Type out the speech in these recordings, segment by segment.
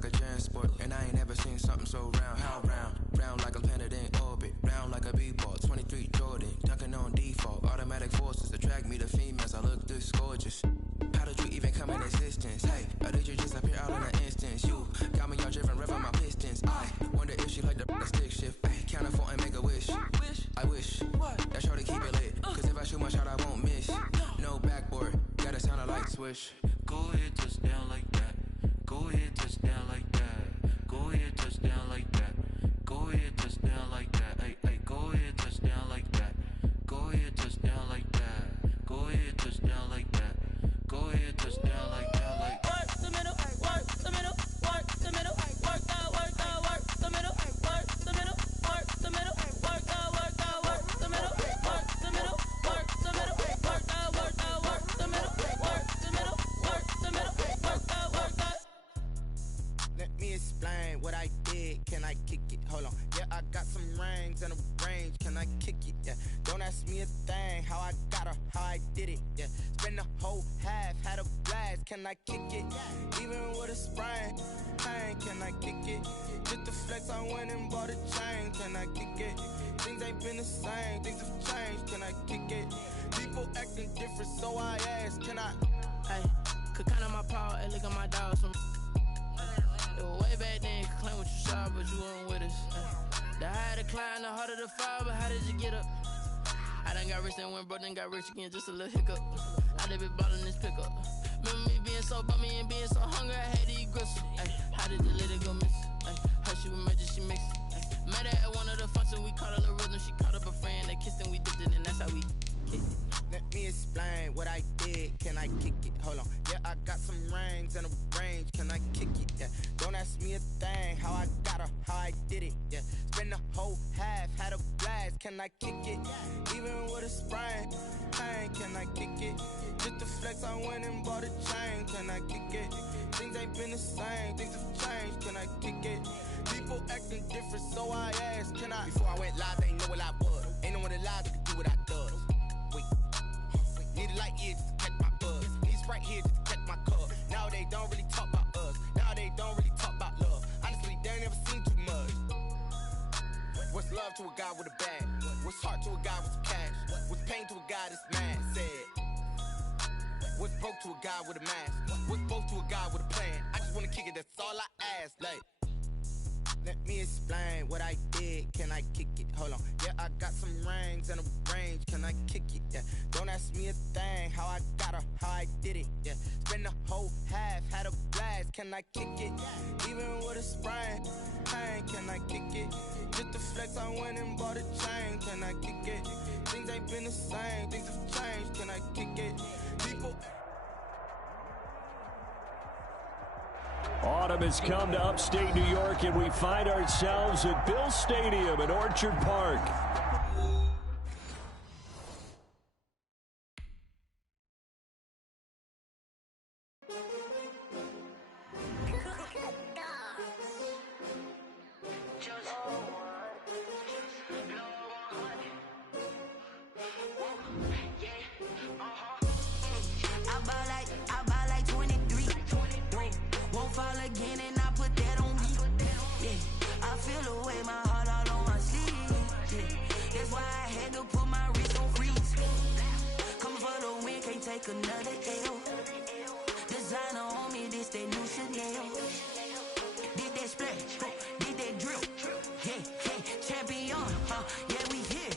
like a transport. And I ain't never seen something so round. How round? Round like a planet in orbit. Round like a b-ball. 23 Jordan. Dunking on default. Automatic forces attract me to females. I look this gorgeous. How did you even come in existence? Hey, or did you just appear out in an instance? You got me all driven, revving my pistons. I wonder if she like the stick shift. Ay, count a 4 and make a wish. I wish that shorty keep it lit. Cause if I shoot my shot, I won't miss. No backboard, gotta sound a light switch. Go ahead, touch down like that. Go ahead, touch down like that. Go ahead, touch down like that. Go ahead, touch down like that. Ay, ay, go ahead, touch down like that. Go ahead, touch down like that. Go ahead, touch down like that. Go ahead, touch down like that. Like work the middle, work the middle, work the middle, work that, work the middle, work the middle, work the middle, work that, work the middle, work the middle, work the middle, work that, work the middle, work the middle, work the middle, work that. Let me explain what I did. Can I kick it? Hold on. Yeah, I got some rings and a range. Can I kick it? Yeah. Don't ask me a thing. How I got her, how I did it. Yeah. Spend the whole half, had a blast. Can I kick it? Even with a sprain. Pain, can I kick it? Just the flex, I went and bought a chain. Can I kick it? Things ain't been the same. Things have changed. Can I kick it? People acting different, so I ask. Can I? Hey, could count on my paw and look at my dogs from. It was way back then, could claim what you saw, but you weren't with us. The higher the climb, the harder the fall, but how did you get up? I done got rich and went broke, then got rich again, just a little hiccup. I done been ballin' this pickup. Remember me being so bummy and being so hungry, I had to eat gristle. Ay, how did the lady go miss? Ay, how she was magic, she mixed. Met her at one of the functions, we caught a little rhythm, she caught up a friend, they kissed and we dipped it, and that's how we kicked it. Let me explain what I did. Can I kick it? Hold on. Yeah, I got some rings and a range. Can I kick it? Yeah. Don't ask me a thing. How I got her, how I did it. Yeah. Spend the whole half, had a blast. Can I kick it? Even with a sprain. Pain, can I kick it? Just the flex, I went and bought a chain. Can I kick it? Things ain't been the same. Things have changed. Can I kick it? People acting different, so I asked. Can I? Before I went live, they ain't know what I was. Ain't no one alive that could do what I does. Wait. Need a light here just to catch my buzz. Need Sprite here just to catch my cup. Now they don't really talk about us. Now they don't really talk about love. Honestly, they ain't never seen too much. What's love to a guy with a bag? What's heart to a guy with some cash? What's pain to a guy that's mad? Said. What's broke to a guy with a mask? What's both to a guy with a plan? I just wanna kick it, that's all I ask. Like, let me explain what I did. Can I kick it? Hold on. Yeah, I got some rings and a range. Can I kick it? Yeah. Don't ask me a thing. How I got her, how I did it. Yeah. Spend the whole half, had a blast. Can I kick it? Even with a sprain. Pain, can I kick it? Just the flex, I went and bought a chain. Can I kick it? Things ain't been the same. Things have changed. Can I kick it? People. Autumn has come to upstate New York, and we find ourselves at Bill Stadium in Orchard Park. Another L. Designer on me, this that new Chanel. Did that splash, did that drill. Yeah, champion, yeah, we here.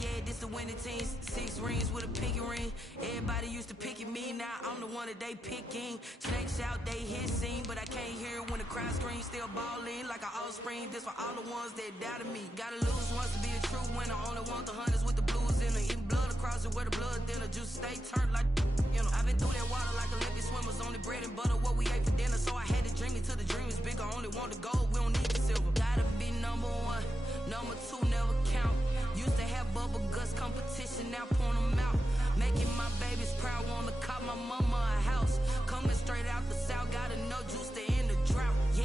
Yeah, this the winning team. 6 rings with a pinky ring. Everybody used to pick at me, now I'm the one that they picking. Snakes out, they hit scene, but I can't hear it when the crowd screams. Still balling like an offspring. This for all the ones that doubted me. Gotta lose once to be a true winner. Only want the hunters with the blues in it. Eating blood across it where the blood thinner. Juice stay turned like, you know. I've been through that water like Olympic swimmers. Only bread and butter, what we ate for dinner. So I had to dream it till the dream is bigger. Only want the gold, we don't need the silver. Gotta be number 1, number 2 never count. Used to have bubble guts competition, now point them out. Making my babies proud, wanna cop my mama a house. Coming straight out the south, gotta know juice to end the drought, yeah.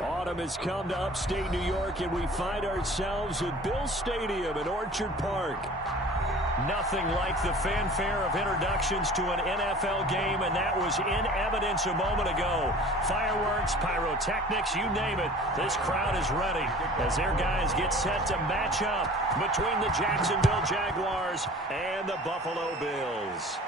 Autumn has come to upstate New York, and we find ourselves at Bill Stadium in Orchard Park. Nothing like the fanfare of introductions to an NFL game, and that was in evidence a moment ago. Fireworks, pyrotechnics, you name it. This crowd is ready as their guys get set to match up between the Jacksonville Jaguars and the Buffalo Bills.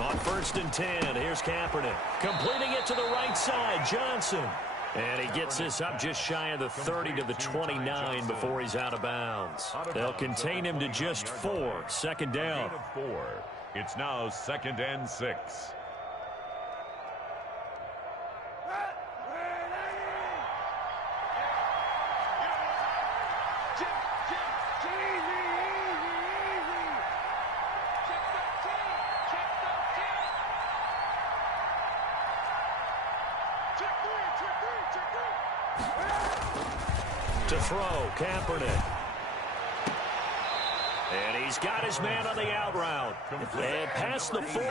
On 1st and 10, here's Kaepernick. Completing it to the right side, Johnson. And he gets this up just shy of the 30 to the 29 before he's out of bounds. They'll contain him to just 4. Second down. It's now 2nd and 6. To throw, Kaepernick. And he's got his man on the out route. And past the 40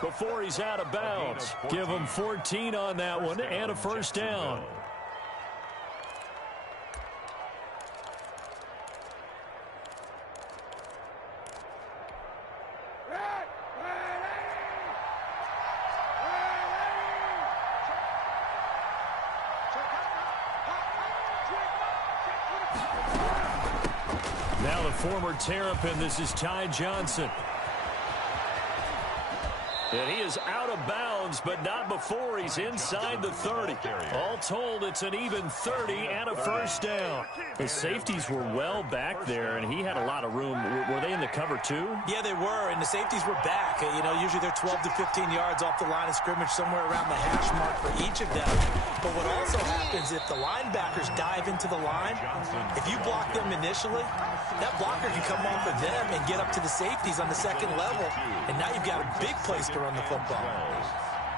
before he's out of bounds. Give him 14 on that one and a first down. Now the former Terrapin, this is Ty Johnson. And he is out of bounds, but not before he's inside the 30. All told, it's an even 30 and a first down. His safeties were well back there, and he had a lot of room. Were they in the cover too? Yeah, they were, and the safeties were back. You know, usually they're 12 to 15 yards off the line of scrimmage, somewhere around the hash mark for each of them. But what also happens if the linebackers dive into the line, if you block them initially, that blocker can come off of them and get up to the safeties on the second level, and now you've got a big place to run the football.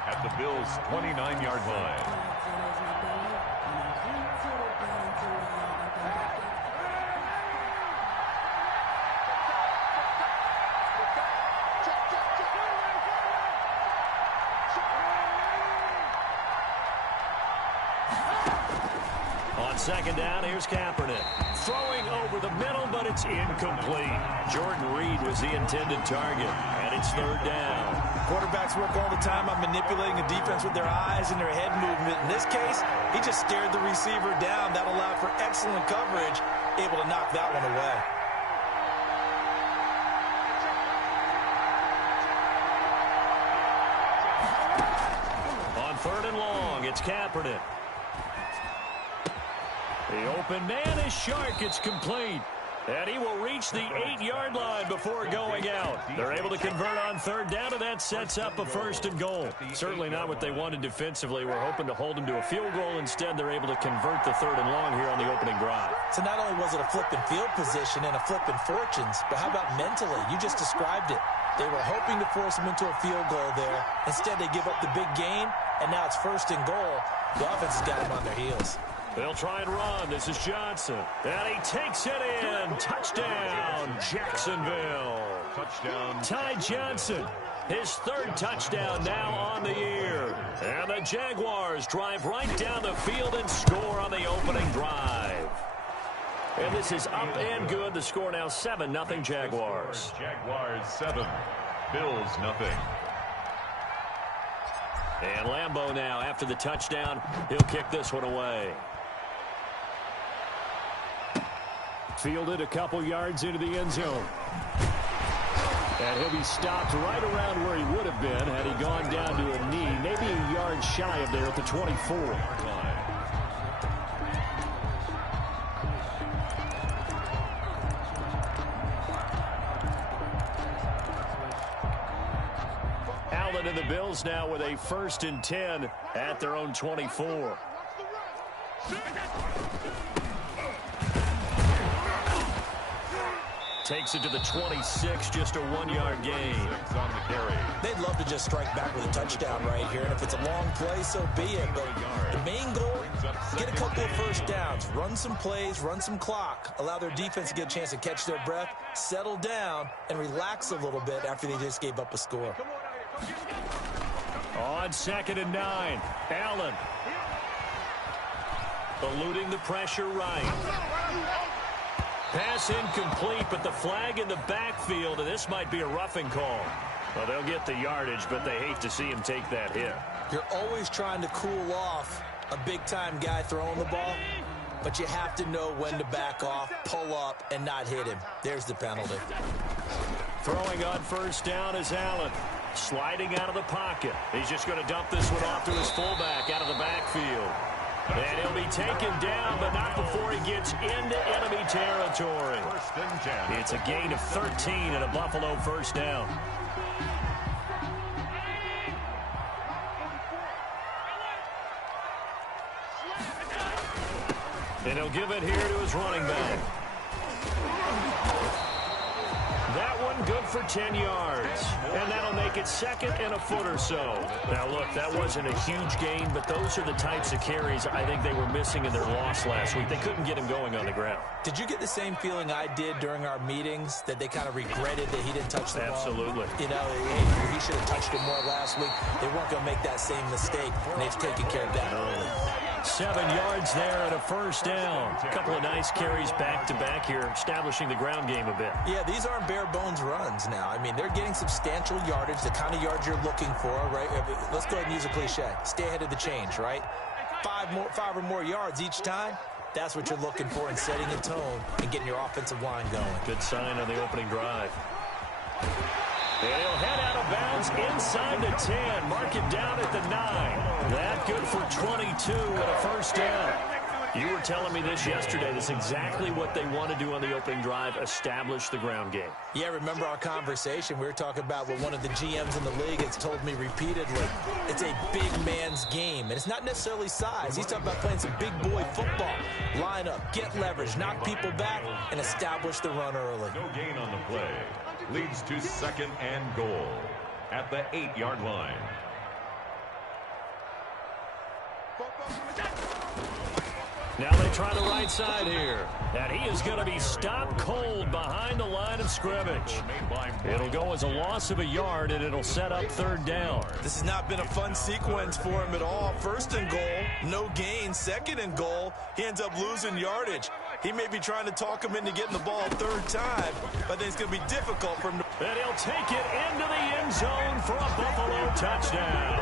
At the Bills' 29-yard line. On second down, here's Kaepernick. Throwing over the middle, but it's incomplete. Jordan Reed was the intended target, and it's third down. Quarterbacks work all the time on manipulating the defense with their eyes and their head movement. In this case, he just stared the receiver down. That allowed for excellent coverage, able to knock that one away. On 3rd and long, it's Kaepernick. The open man is Shark. It's complete. And he will reach the 8-yard line before going out. They're able to convert on third down, and that sets up a 1st and goal. Certainly not what they wanted defensively. We're hoping to hold them to a field goal. Instead, they're able to convert the 3rd and long here on the opening drive. So not only was it a flipping field position and a flipping fortunes, but how about mentally? You just described it. They were hoping to force them into a field goal there. Instead, they give up the big gain, and now it's 1st and goal. The offense has got them on their heels. They'll try and run. This is Johnson. And he takes it in. Touchdown, Jacksonville. Touchdown. Ty Johnson, his 3rd touchdown now on the year. And the Jaguars drive right down the field and score on the opening drive. And this is up and good. The score now 7-0 Jaguars. Jaguars 7, Bills 0. And Lambeau now, after the touchdown, he'll kick this one away. Fielded a couple yards into the end zone. And he'll be stopped right around where he would have been had he gone down to a knee, maybe a yard shy of there at the 24. Allen and the Bills Bills now with a 1st and 10 at their own 24. Takes it to the 26, just a 1-yard gain. On the carry. They'd love to just strike back with a touchdown right here, and if it's a long play, so be it. But the main goal, get a couple of first downs, run some plays, run some clock, allow their defense to get a chance to catch their breath, settle down, and relax a little bit after they just gave up a score. On 2nd and 9, Allen. Eluding the pressure right. Pass incomplete, but the flag in the backfield, and this might be a roughing call. Well, they'll get the yardage, but they hate to see him take that hit. You're always trying to cool off a big-time guy throwing the ball, but you have to know when to back off, pull up, and not hit him. There's the penalty. Throwing on 1st down is Allen. Sliding out of the pocket. He's just going to dump this one off to his fullback out of the backfield. And he'll be taken down, but not before he gets into enemy territory. 1st and 10. It's a gain of 13 and a Buffalo 1st down. And he'll give it here to his running back. That one good for 10 yards. And that'll make it 2nd and a foot or so. Now, look, that wasn't a huge gain, but those are the types of carries I think they were missing in their loss last week. They couldn't get him going on the ground. Did you get the same feeling I did during our meetings, that they kind of regretted that he didn't touch the ball? Absolutely. You know, hey, he should have touched it more last week. They weren't going to make that same mistake, and they've taken care of that early. 7 yards there and a 1st down. A couple of nice carries back-to-back here, establishing the ground game a bit. Yeah, these aren't bare-bones runs now. I mean, they're getting substantial yardage, the kind of yards you're looking for, right? Let's go ahead and use a cliche. Stay ahead of the change, right? 5 or more yards each time. That's what you're looking for in setting a tone and getting your offensive line going. Good sign on the opening drive. And he'll head out of bounds inside the 10. Mark it down at the 9. That good for 22 and a 1st down. You were telling me this yesterday. That's exactly what they want to do on the opening drive, establish the ground game. Yeah, remember our conversation? We were talking about what one of the GMs in the league has told me repeatedly. It's a big man's game, and it's not necessarily size. He's talking about playing some big boy football. Line up, get leverage, knock people back, and establish the run early. No gain on the play. Leads to 2nd and goal at the 8-yard line. Now they try the right side here. And he is going to be stopped cold behind the line of scrimmage. It'll go as a loss of a yard, and it'll set up 3rd down. This has not been a fun sequence for him at all. 1st and goal, no gain. 2nd and goal, he ends up losing yardage. He may be trying to talk him into getting the ball a 3rd time, but I think it's going to be difficult for him to... And he'll take it into the end zone for a Buffalo touchdown.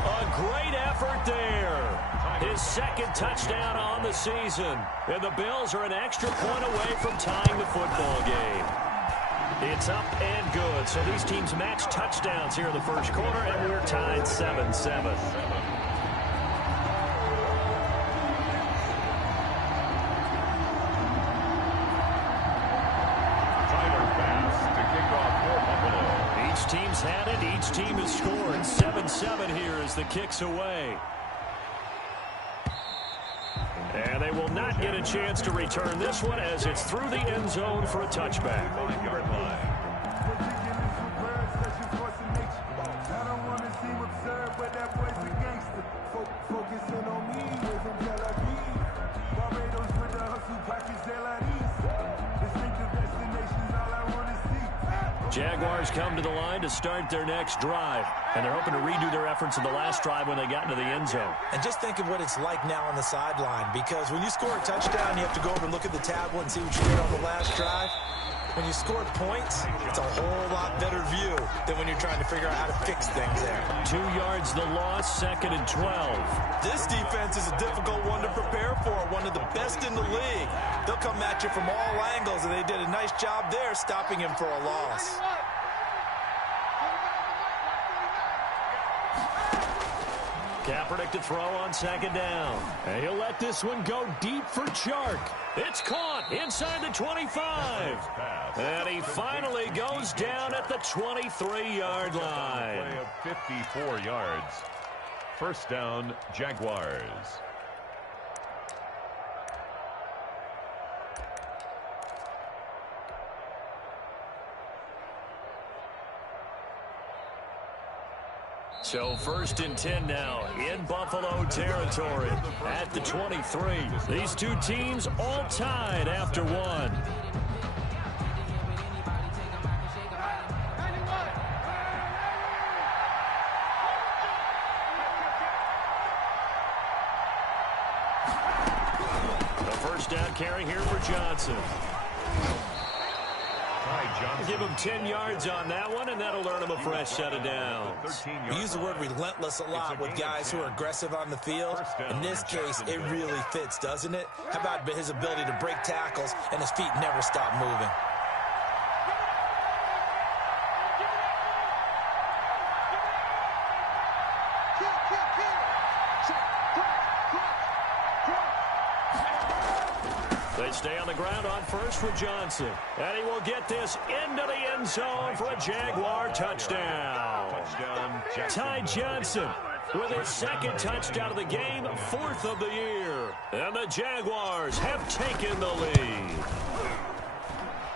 A great effort there. His 2nd touchdown on the season. And the Bills are an extra point away from tying the football game. It's up and good. So these teams match touchdowns here in the 1st quarter, and we're tied 7-7. Each team's had it. Each team has scored. 7-7 here as the kick's away. And they will not get a chance to return this one as it's through the end zone for a touchback. 5-yard line. Jaguars come to the line to start their next drive, and they're hoping to redo their efforts in the last drive when they got into the end zone. And just think of what it's like now on the sideline, because when you score a touchdown, you have to go over and look at the tablet and see what you did on the last drive. When you score points, it's a whole lot better view than when you're trying to figure out how to fix things there. 2 yards the loss, 2nd and 12. This defense is a difficult one to prepare for, one of the best in the league. They'll come at you from all angles, and they did a nice job there stopping him for a loss. Kaepernick to throw on second down. And he'll let this one go deep for Chark. It's caught inside the 25. And he finally goes down at the 23-yard line. Play of 54 yards. First down, Jaguars. So 1st and 10 now in Buffalo territory at the 23. These two teams all tied after one. The first down carry here for Johnson. Give him 10 yards on that one, and that'll earn him a fresh set of downs. We use the word relentless a lot with guys who are aggressive on the field. In this case, it really fits, doesn't it? How about his ability to break tackles and his feet never stop moving? They stay on the ground on first for Johnson. And he will get this into the end zone for a Jaguar touchdown. Ty Johnson with his second touchdown of the game, 4th of the year. And the Jaguars have taken the lead.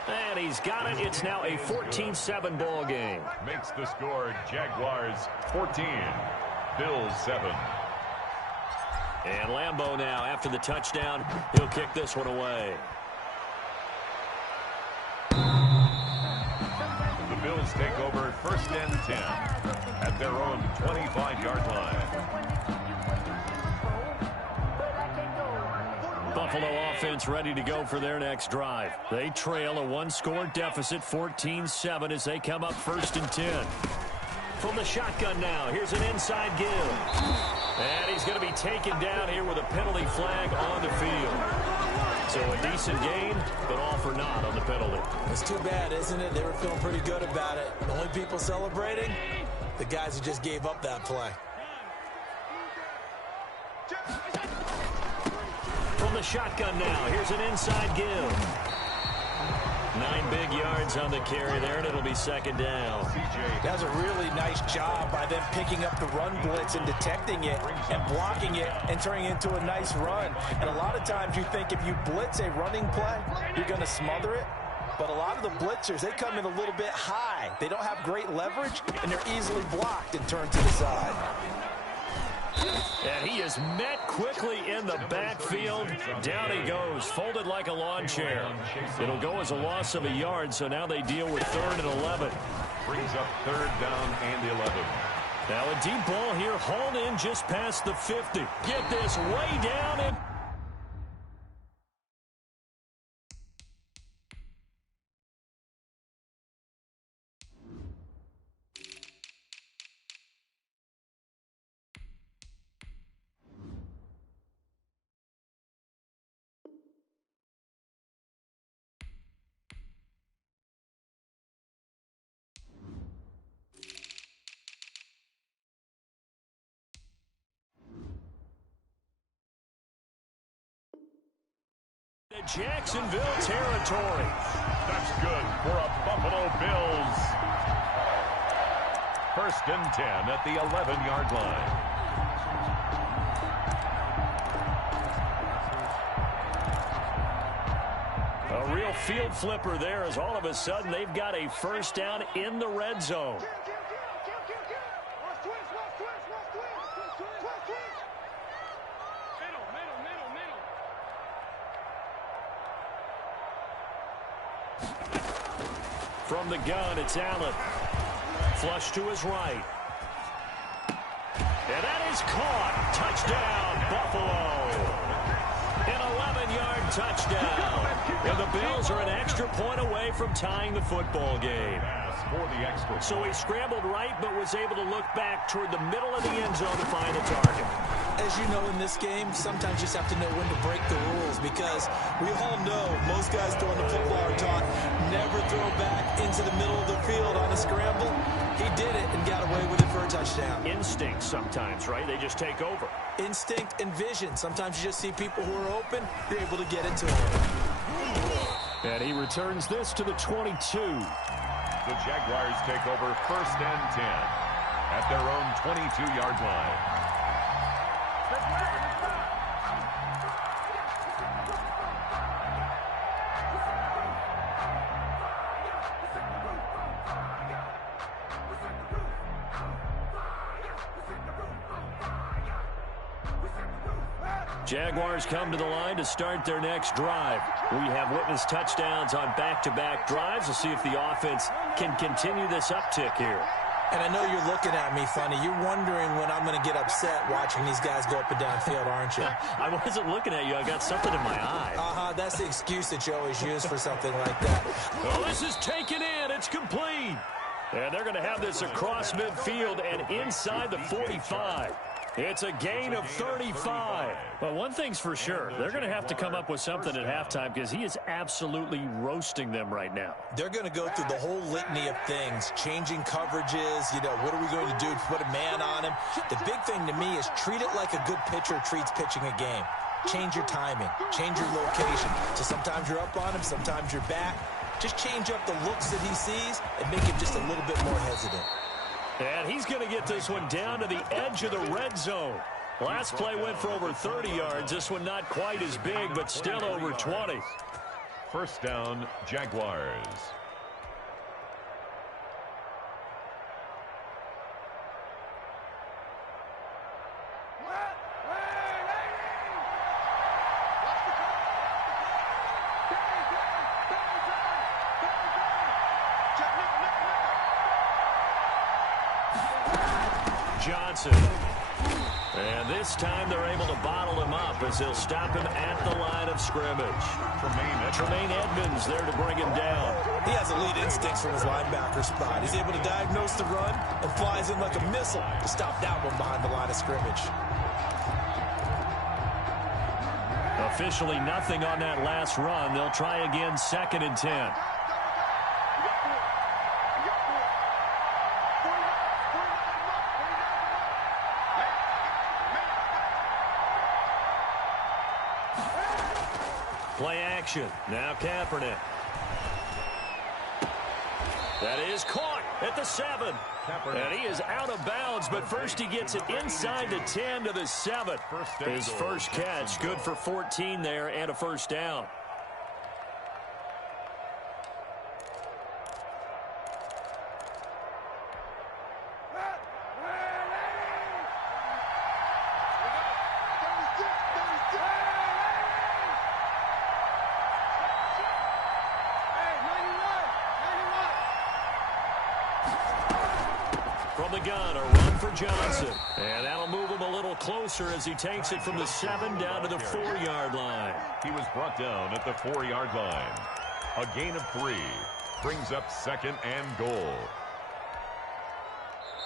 And he's got it. It's now a 14-7 ball game. Makes the score Jaguars 14, Bills 7. And Lambeau now, after the touchdown, he'll kick this one away. The Bills take over 1st and 10 at their own 25-yard line. Buffalo offense ready to go for their next drive. They trail a one-score deficit, 14-7, as they come up 1st and 10. From the shotgun now, here's an inside give. And he's going to be taken down here with a penalty flag on the field. So a decent gain, but all for naught on the penalty. It's too bad, isn't it? They were feeling pretty good about it. The only people celebrating, the guys who just gave up that play. From the shotgun now, here's an inside give. 9 big yards on the carry there, and it'll be 2nd down. That was a really nice job by them picking up the run blitz and detecting it and blocking it and turning it into a nice run. And a lot of times you think if you blitz a running play, you're going to smother it. But a lot of the blitzers, they come in a little bit high. They don't have great leverage, and they're easily blocked and turned to the side. And he is met quickly in the backfield. Down he goes, folded like a lawn chair. It'll go as a loss of a yard, so now they deal with 3rd and 11. Brings up 3rd down and 11. Now a deep ball here, hauled in just past the 50. Get this way down and... Jacksonville territory. That's good for a Buffalo Bills. 1st and 10 at the 11-yard line. A real field flipper there, as all of a sudden they've got a 1st down in the red zone. From the gun, it's Allen. Flush to his right. And that is caught. Touchdown, Buffalo. An 11-yard touchdown. And the Bills are an extra point away from tying the football game. So he scrambled right, but was able to look back toward the middle of the end zone to find the target. as you know in this game, sometimes you just have to know when to break the rules because we all know most guys throwing the football are taught never throw back into the middle of the field on a scramble. He did it and got away with it for a touchdown. Instinct sometimes, right? They just take over. Instinct and vision. Sometimes you just see people who are open, you're able to get into them. And he returns this to the 22. The Jaguars take over 1st and 10 at their own 22-yard line. Jaguars come to the line to start their next drive. We have witnessed touchdowns on back-to-back drives. We'll see if the offense can continue this uptick here. And I know you're looking at me funny. You're wondering when I'm going to get upset watching these guys go up and down field, aren't you? I wasn't looking at you. I got something in my eye. That's the excuse that you always use for something like that. Oh, this is taken in. It's complete. And they're going to have this across midfield and inside the 45. It's a gain of 35. But one thing's for sure, they're going to have to come up with something at halftime because he is absolutely roasting them right now. They're going to go through the whole litany of things, changing coverages, what are we going to do to put a man on him? The big thing to me is treat it like a good pitcher treats pitching a game. Change your timing, change your location. So sometimes you're up on him, sometimes you're back. Just change up the looks that he sees and make him just a little bit more hesitant. And he's going to get this one down to the edge of the red zone. Last play went for over 30 yards. This one not quite as big, but still over 20. 1st down, Jaguars. Johnson. And this time they're able to bottle him up as they'll stop him at the line of scrimmage. Tremaine Edmonds there to bring him down. He has elite instincts from his linebacker spot. He's able to diagnose the run and flies in like a missile to stop that one behind the line of scrimmage. Officially nothing on that last run. They'll try again 2nd and 10. Play action. Now Kaepernick. That is caught at the 7. And he is out of bounds, but first he gets it inside the 10 to the 7. His first catch, good for 14 there and a first down. From the gun, a run for Johnson. And that'll move him a little closer as he takes it from the 7 down to the 4-yard line. He was brought down at the 4-yard line. A gain of 3 brings up 2nd and goal.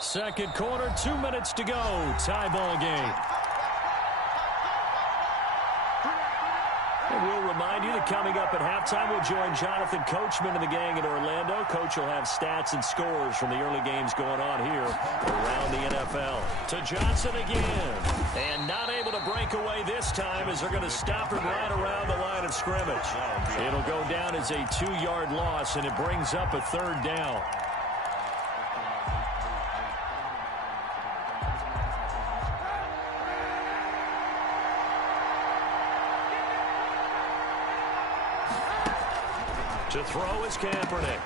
Second quarter, 2 minutes to go. Tie ball game. And we'll remind you that coming up at halftime, we'll join Jonathan Coachman and the gang in Orlando. Coach will have stats and scores from the early games going on here around the NFL. To Johnson again. And not able to break away this time as they're going to stop him right around the line of scrimmage. It'll go down as a 2-yard loss, and it brings up a 3rd down. To throw is Kaepernick.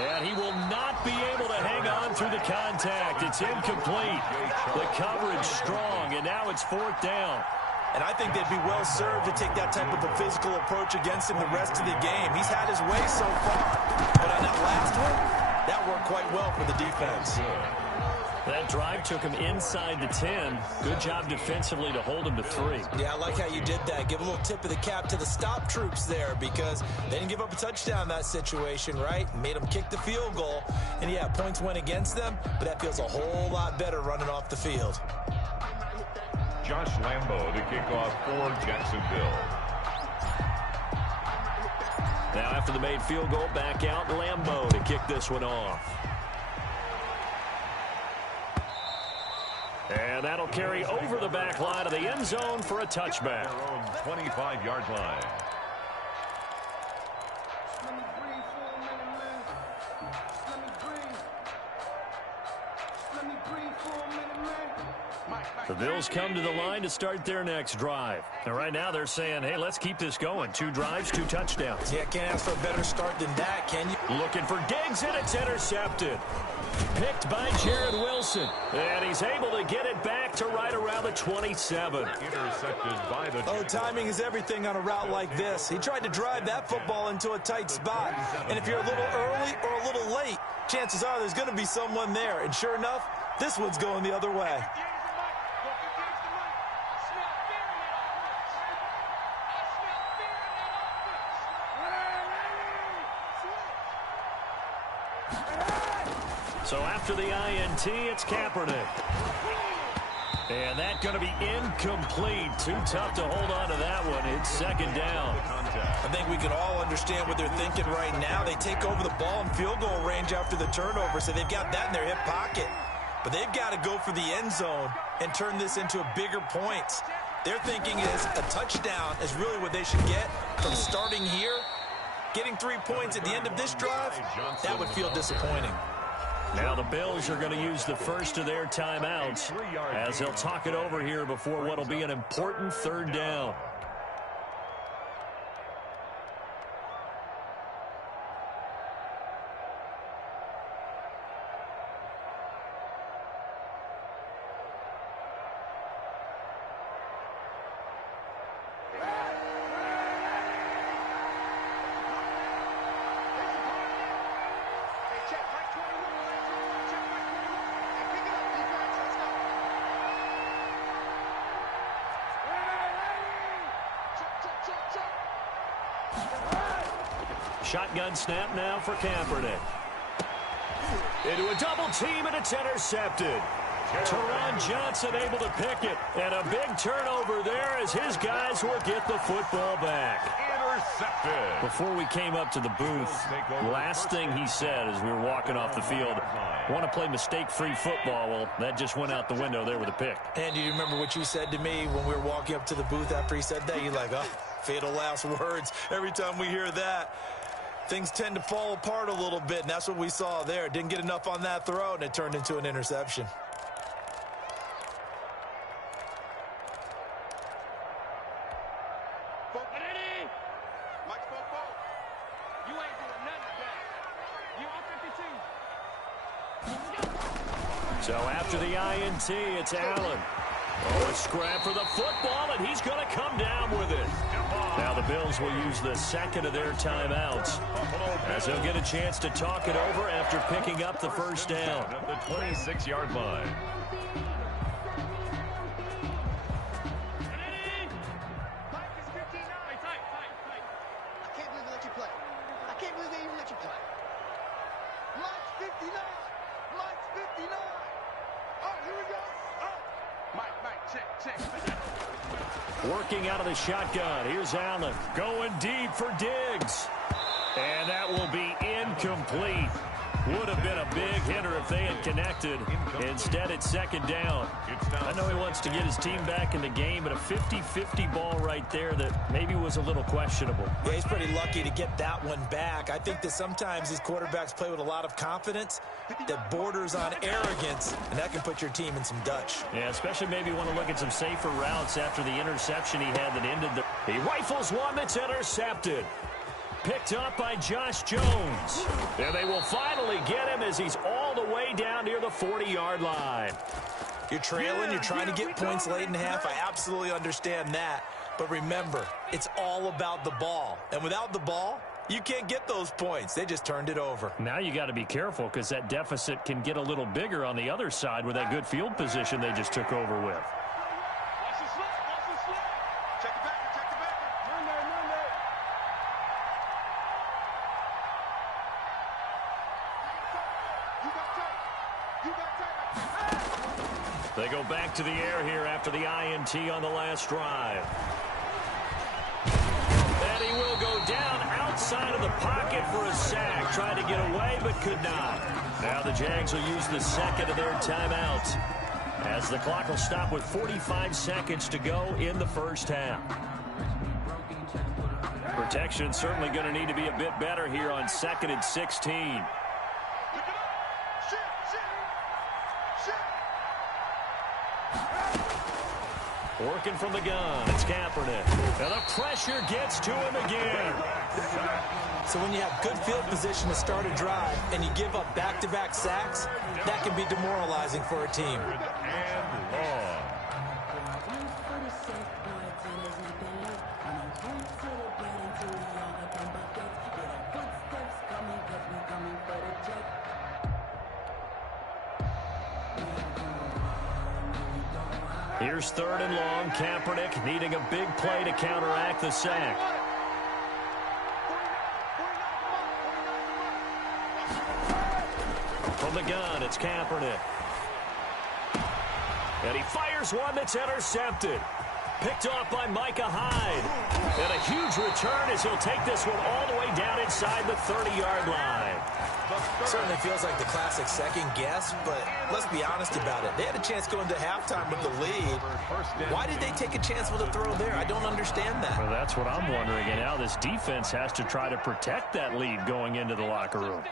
And he will not be able to hang on through the contact. It's incomplete. The coverage strong, and now it's 4th down. And I think they'd be well served to take that type of a physical approach against him the rest of the game. He's had his way so far. But on that last one, that worked quite well for the defense. That drive took him inside the 10. Good job defensively to hold him to 3. Yeah, I like how you did that. Give a little tip of the cap to the stop troops there because they didn't give up a touchdown in that situation, right? Made them kick the field goal. And, yeah, points went against them, but that feels a whole lot better running off the field. Josh Lambo to kick off for Jacksonville. Now after the made field goal, back out Lambo to kick this one off. And that'll carry over the back line of the end zone for a touchback. Their own 25-yard line. The Bills come to the line to start their next drive. And right now they're saying, hey, let's keep this going. 2 drives, 2 touchdowns. Yeah, can't ask for a better start than that, can you? Looking for Diggs, and it's intercepted. Picked by Jared Wilson. And he's able to get it back to right around the 27. Intercepted by the... Oh, timing is everything on a route like this. He tried to drive that football into a tight spot. And if you're a little early or a little late, chances are there's going to be someone there. And sure enough, this one's going the other way. So after the INT, it's Kaepernick. And that's going to be incomplete. Too tough to hold on to that one. It's second down. I think we can all understand what they're thinking right now. They take over the ball in field goal range after the turnover, so they've got that in their hip pocket. But they've got to go for the end zone and turn this into a bigger points. Their thinking is a touchdown is really what they should get from starting here. Getting 3 points at the end of this drive, that would feel disappointing. Now the Bills are going to use the first of their timeouts as they'll talk it over here before what will be an important third down. Shotgun snap now for Kaepernick. Into a double team, and it's intercepted. Teron Johnson able to pick it. And a big turnover there as his guys will get the football back. Intercepted. Before we came up to the booth, last thing he said as we were walking off the field, want to play mistake-free football. Well, that just went out the window there with a pick. And do you remember what you said to me when we were walking up to the booth after he said that? You're like, oh, fatal last words. Every time we hear that, things tend to fall apart a little bit, and that's what we saw there. Didn't get enough on that throw, and it turned into an interception. So after the INT, it's Allen. Oh, a scrap for the football, and he's going to come down with it. Now the Bills will use the second of their timeouts as they'll get a chance to talk it over after picking up the first down. At the 26-yard line. I can't believe they let you play. I can't believe they even let you play. Mike's 59. Mike's 59. Oh, here we go. Oh. Mike, check. Working out of the shotgun. Here's Allen going deep for Diggs. And that will be incomplete. Would have been a big hitter if they had connected. Instead, it's second down. I know he wants to get his team back in the game, but a 50-50 ball right there that maybe was a little questionable. Yeah, he's pretty lucky to get that one back. I think that sometimes these quarterbacks play with a lot of confidence that borders on arrogance, and that can put your team in some Dutch. Yeah, especially maybe want to look at some safer routes after the interception he had that ended the... He rifles one that's intercepted. Picked up by Josh Jones. And they will finally get him as he's all the way down near the 40-yard line. You're trailing, you're trying to get points late in half. I absolutely understand that. But remember, it's all about the ball. And without the ball, you can't get those points. They just turned it over. Now you got to be careful because that deficit can get a little bigger on the other side with that good field position they just took over with. They go back to the air here after the INT on the last drive. And he will go down outside of the pocket for a sack. Tried to get away, but could not. Now the Jags will use the second of their timeouts, as the clock will stop with 45 seconds to go in the first half. Protection certainly going to need to be a bit better here on 2nd and 16. Working from the gun, it's Kaepernick. And the pressure gets to him again. So when you have good field position to start a drive and you give up back-to-back sacks, that can be demoralizing for a team. Here's 3rd and long. Kaepernick needing a big play to counteract the sack. From the gun, it's Kaepernick. And he fires one that's intercepted. Picked off by Micah Hyde. And a huge return as he'll take this one all the way down inside the 30-yard line. Certainly feels like the classic second guess, but let's be honest about it. They had a chance going to halftime with the lead. Why did they take a chance with a throw there? I don't understand that. Well, that's what I'm wondering. And now this defense has to try to protect that lead going into the locker room.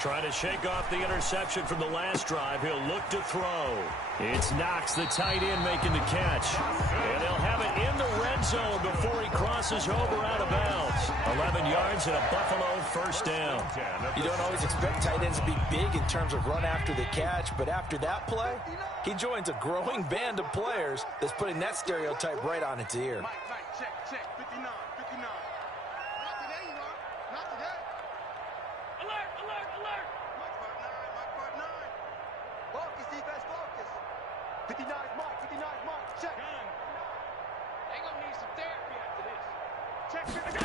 Trying to shake off the interception from the last drive. He'll look to throw. It's Knox, the tight end, making the catch. And they'll have it in the red zone before he crosses over out of bounds. 11 yards and a Buffalo first down. You don't always expect tight ends to be big in terms of run after the catch, but after that play, he joins a growing band of players that's putting that stereotype right on its ear. Check, 59, 59. Not today, you are. Not today. Alert, alert, alert. Mark part 9. Focus, defense, focus. 59 is Mike, 59 is Mike. Check. They gonna need some therapy after this. Check, 59.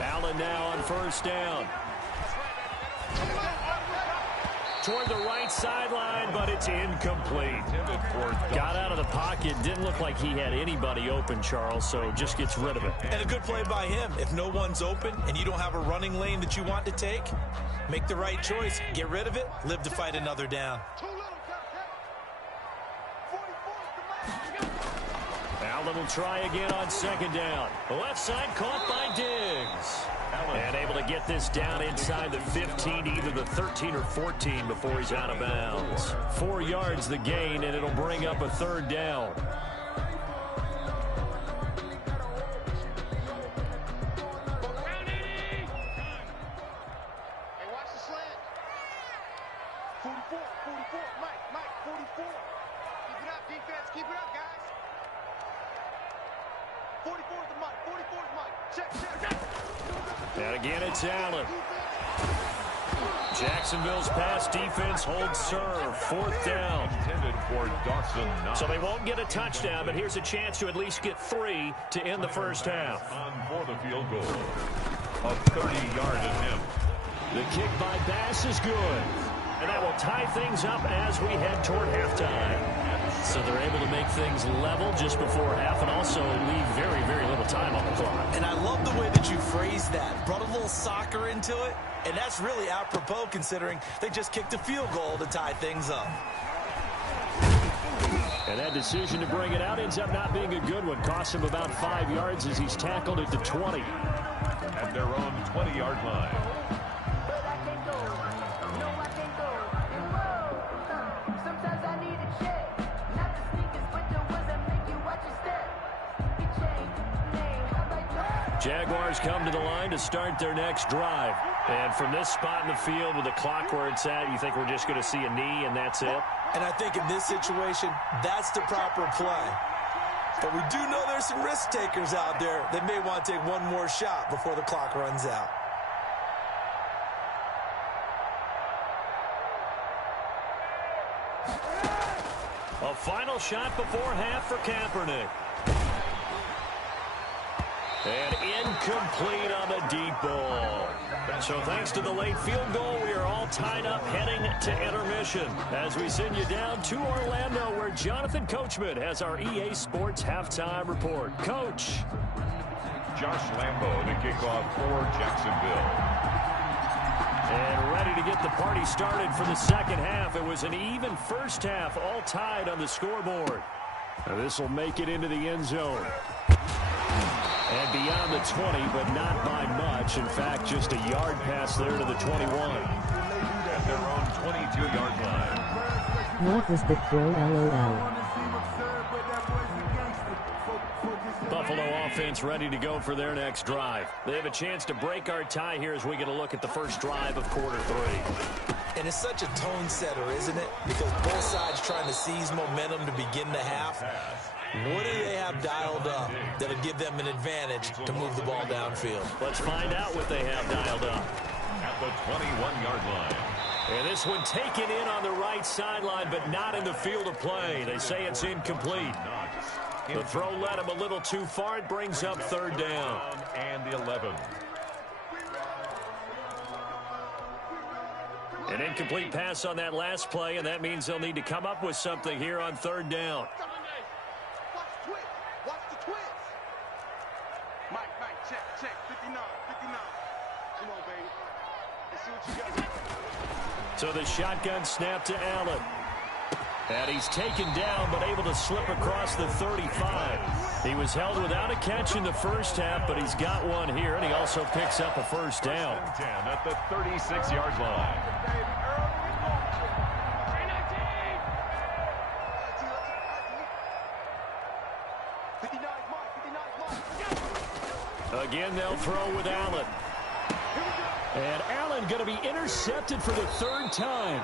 Allen now on first down. Toward the right sideline, but it's incomplete. Got out of the pocket. Didn't look like he had anybody open, Charles, so just gets rid of it. And a good play by him. If no one's open and you don't have a running lane that you want to take, make the right choice. Get rid of it. Live to fight another down. Allen will try again on second down. Left side caught by Diggs. And able to get this down inside the 15, either the 13 or 14 before he's out of bounds. 4 yards the gain, and it'll bring up a third down. Hey, watch the slant. 44, Mike, 44. Keep it up, defense, keep it up, guys. 44 is the Mike, 44 is Mike. Check. And again, it's Allen. Jacksonville's pass defense holds serve. 4th down. Intended for Dawson. So they won't get a touchdown, but here's a chance to at least get 3 to end the first half. On for the field goal. A 30-yard attempt. The kick by Bass is good. And that will tie things up as we head toward halftime. So they're able to make things level just before half and also leave very, very little time on the clock. And I love the way that you phrased that. Brought a little soccer into it, and that's really apropos considering they just kicked a field goal to tie things up. And that decision to bring it out ends up not being a good one. Costs him about 5 yards as he's tackled at the 20. At their own 20-yard line. Jaguars come to the line to start their next drive. And from this spot in the field with the clock where it's at, you think we're just going to see a knee and that's it? And I think in this situation, that's the proper play. But we do know there's some risk takers out there that may want to take one more shot before the clock runs out. A final shot before half for Kaepernick. And incomplete on the deep ball. So thanks to the late field goal, we are all tied up heading to intermission as we send you down to Orlando where Jonathan Coachman has our EA Sports halftime report. Coach. Josh Lambo, the kickoff for Jacksonville. And ready to get the party started for the second half. It was an even first half, all tied on the scoreboard. Now this will make it into the end zone. And beyond the 20, but not by much. In fact, just a yard pass there to the 21. At their own 22-yard line. What was the throw, LOL? Buffalo offense ready to go for their next drive. They have a chance to break our tie here as we get a look at the first drive of quarter 3. And it's such a tone setter, isn't it? Because both sides trying to seize momentum to begin the half. What do they have dialed up that'll give them an advantage to move the ball downfield? Let's find out what they have dialed up. At the 21-yard line. And this one taken in on the right sideline, but not in the field of play. They say it's incomplete. The throw led him a little too far. It brings up third down. And 11. An incomplete pass on that last play, and that means they'll need to come up with something here on third down. So the shotgun snap to Allen. And he's taken down, but able to slip across the 35. He was held without a catch in the first half, but he's got one here, and he also picks up a first down. 10 at the 36-yard line. Again, they'll throw with Allen. And Allen going to be intercepted for the third time.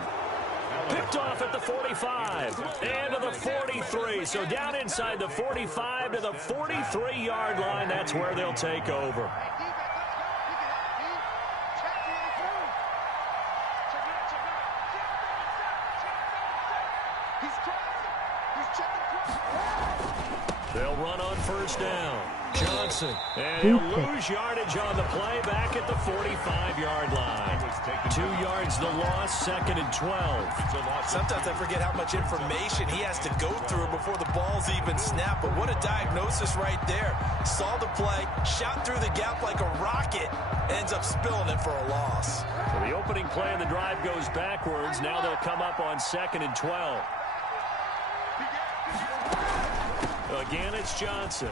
Picked off at the 45 and to the 43. So down inside the 45 to the 43-yard line. That's where they'll take over. They'll run on first down. Johnson. And he'll lose yardage on the play back at the 45-yard line. 2 yards the loss, second and 12. Sometimes I forget how much information he has to go through before the ball's even snapped. But what a diagnosis right there. Saw the play, shot through the gap like a rocket, ends up spilling it for a loss. So the opening play of the drive goes backwards. Now they'll come up on second and 12. Again, it's Johnson.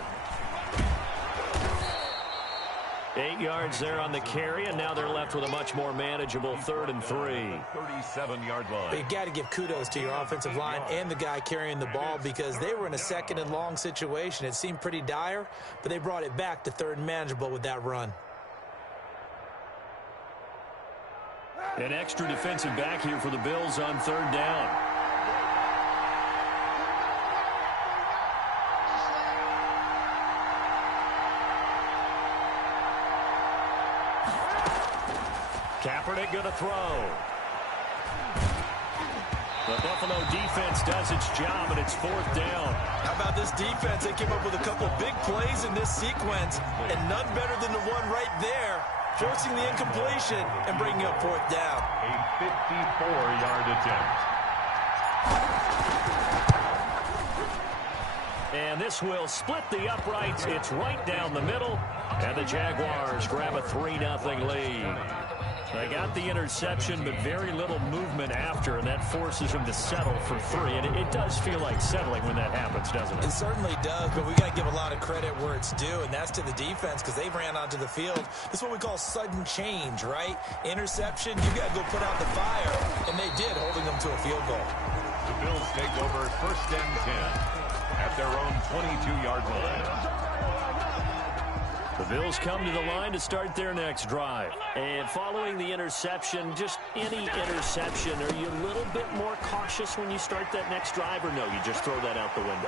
8 yards there on the carry, and now they're left with a much more manageable third and 3. 37-yard line. But you got to give kudos to your offensive line and the guy carrying the ball because they were in a second and long situation. It seemed pretty dire, but they brought it back to third and manageable with that run. An extra defensive back here for the Bills on third down. Kaepernick going to throw. The Buffalo defense does its job, and it's fourth down. How about this defense? They came up with a couple big plays in this sequence, and none better than the one right there, forcing the incompletion and bringing up fourth down. A 54-yard attempt. And this will split the uprights. It's right down the middle, and the Jaguars grab a 3-0 lead. They got the interception, but very little movement after, and that forces them to settle for 3. And it does feel like settling when that happens, doesn't it? It certainly does, but we got to give a lot of credit where it's due, and that's to the defense because they ran onto the field. This is what we call sudden change, right? Interception, you got to go put out the fire, and they did, holding them to a field goal. The Bills take over first and 10 at their own 22-yard line. The Bills come to the line to start their next drive. And following the interception, just any interception, are you a little bit more cautious when you start that next drive, or no, you just throw that out the window?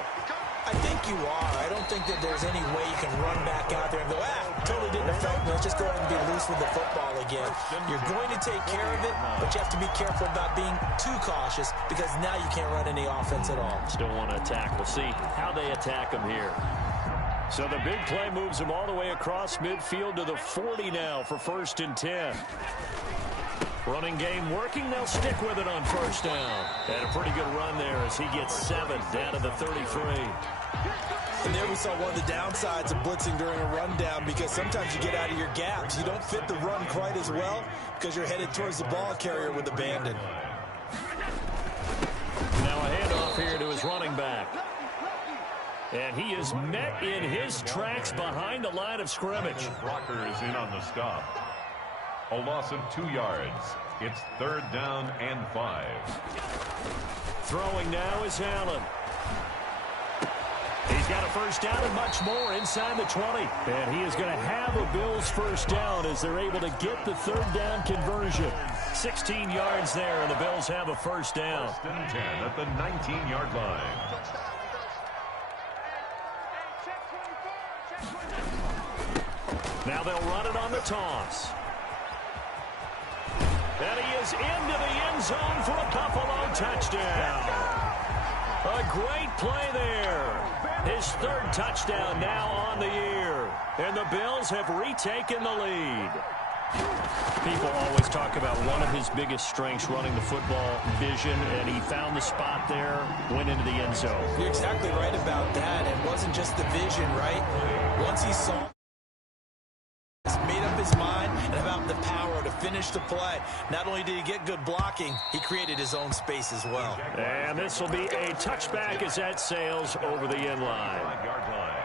I think you are. I don't think that there's any way you can run back out there and go, totally didn't affect me. Let's just go ahead and be loose with the football again. You're going to take care of it, but you have to be careful about being too cautious because now you can't run any offense at all. Still want to attack. We'll see how they attack them here. So the big play moves him all the way across midfield to the 40 now for 1st and 10. Running game working. They'll stick with it on 1st down. Had a pretty good run there as he gets 7 down to the 33. And there we saw one of the downsides of blitzing during a rundown, because sometimes you get out of your gaps. You don't fit the run quite as well because you're headed towards the ball carrier with abandon. Now a handoff here to his running back. And he is met in his tracks behind the line of scrimmage. Blocker is in on the stop. A loss of 2 yards. It's 3rd down and 5. Throwing now is Allen. He's got a 1st down and much more inside the 20. And he is going to have a Bills 1st down as they're able to get the 3rd down conversion. 16 yards there, and the Bills have a 1st down. 1st and 10 at the 19-yard line. Now they'll run it on the toss. And he is into the end zone for a Buffalo touchdown. A great play there. His 3rd touchdown now on the year. And the Bills have retaken the lead. People always talk about one of his biggest strengths, running the football, vision, and he found the spot there, went into the end zone. You're exactly right about that. It wasn't just the vision, right? Once he saw, made up his mind and about the power to finish the play. Not only did he get good blocking, he created his own space as well. And this will be a touchback as that sails over the end line. 5-yard line.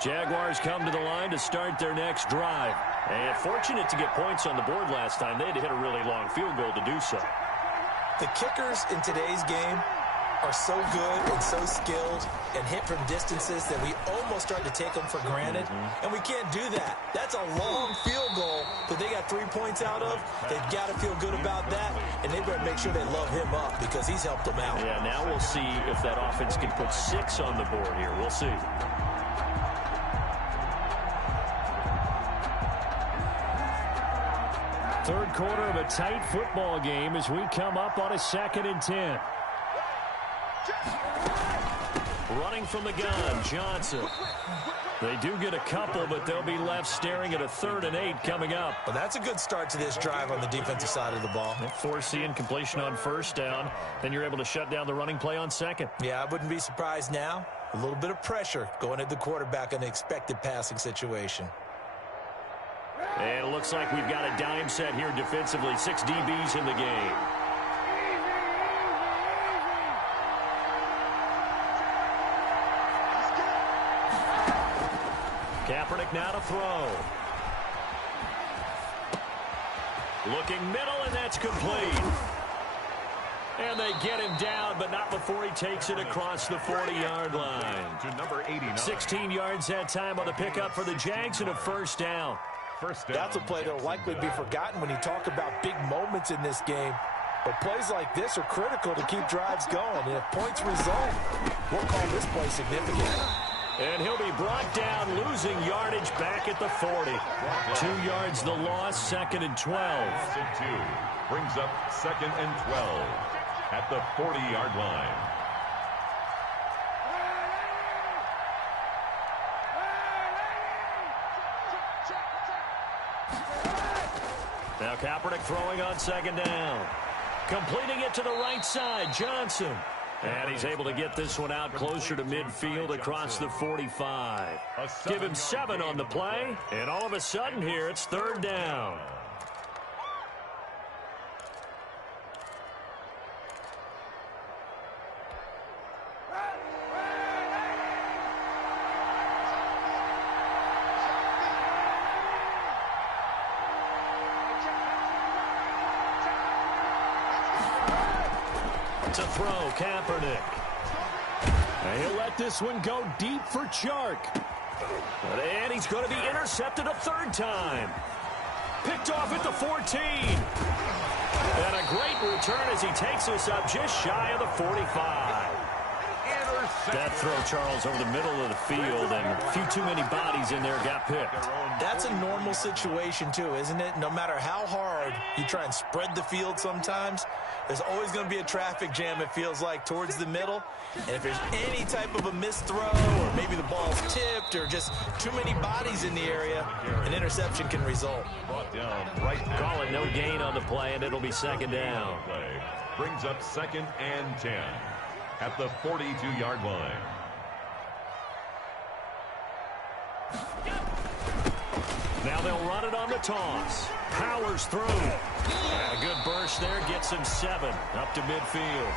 Jaguars come to the line to start their next drive. And fortunate to get points on the board last time. They had to hit a really long field goal to do so. The kickers in today's game are so good and so skilled and hit from distances that we almost start to take them for granted. And we can't do that. That's a long field goal that they got 3 points out of. They've got to feel good about that, and they better make sure they love him up because he's helped them out. Yeah, now we'll see if that offense can put 6 on the board here. We'll see. Third quarter of a tight football game as we come up on a 2nd and 10. Running from the gun, Johnson. They do get a couple, but they'll be left staring at a 3rd and 8 coming up. Well, that's a good start to this drive on the defensive side of the ball. Forcing completion on 1st down. Then you're able to shut down the running play on 2nd. Yeah, I wouldn't be surprised now. A little bit of pressure going at the quarterback in an expected passing situation. And it looks like we've got a dime set here defensively. 6 DBs in the game. Kaepernick now to throw. Looking middle, and that's complete. And they get him down, but not before he takes it across the 40-yard line. To number 89. 16 yards that time on the pickup for the Jags and a 1st down. That's a play that will likely be forgotten when you talk about big moments in this game. But plays like this are critical to keep drives going. And if points result, we'll call this play significant. And he'll be brought down, losing yardage back at the 40. 2 yards the loss, 2nd and 12. Loss of 2 brings up 2nd and 12 at the 40-yard line. Now Kaepernick throwing on 2nd down. Completing it to the right side, Johnson. And he's able to get this one out closer to midfield across the 45. Give him 7 on the play, and all of a sudden here it's 3rd down. To throw, Kaepernick. And he'll let this one go deep for Chark. And he's going to be intercepted a 3rd time. Picked off at the 14. And a great return as he takes us up just shy of the 45. That throw, Charles, over the middle of the field, and a few too many bodies in there got picked. That's a normal situation, too, isn't it? No matter how hard you try and spread the field sometimes, there's always going to be a traffic jam, it feels like, towards the middle. And if there's any type of a missed throw, or maybe the ball's tipped, or just too many bodies in the area, an interception can result. Call it no gain on the play, and it'll be second down. Brings up 2nd and 10 at the 42-yard line. Now they'll run it on the toss. Powers through. And a good burst there gets him 7 up to midfield.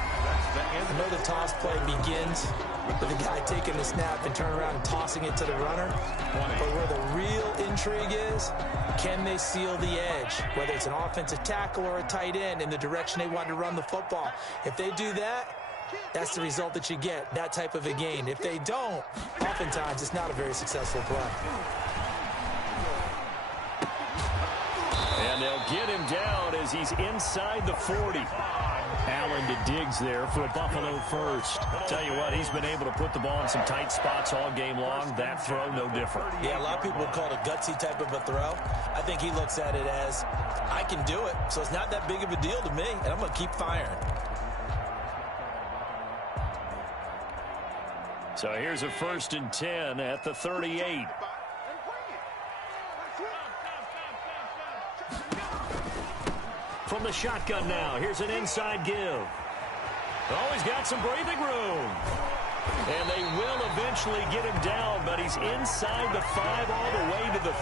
I know the toss play begins with the guy taking the snap and turning around and tossing it to the runner. But where the real intrigue is, can they seal the edge? Whether it's an offensive tackle or a tight end in the direction they want to run the football. If they do that, that's the result that you get, that type of a gain. If they don't, oftentimes it's not a very successful play. And they'll get him down as he's inside the 40. Allen to Diggs there for a Buffalo first. Tell you what, he's been able to put the ball in some tight spots all game long. That throw, no different. Yeah, a lot of people would call it a gutsy type of a throw. I think he looks at it as, I can do it, so it's not that big of a deal to me, and I'm going to keep firing. So here's a 1st and 10 at the 38. From the shotgun now, here's an inside give. Oh, he's got some breathing room. And they will eventually get him down, but he's inside the 5 all the way to the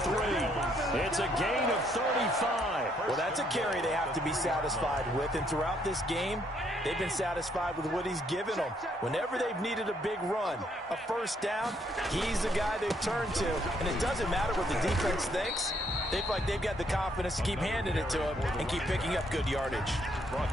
3. It's a gain of 35. Well, that's a carry they have to be satisfied with, and throughout this game, they've been satisfied with what he's given them. Whenever they've needed a big run, a first down, he's the guy they've turned to. And it doesn't matter what the defense thinks. They feel like they've got the confidence to keep handing it to him and keep picking up good yardage.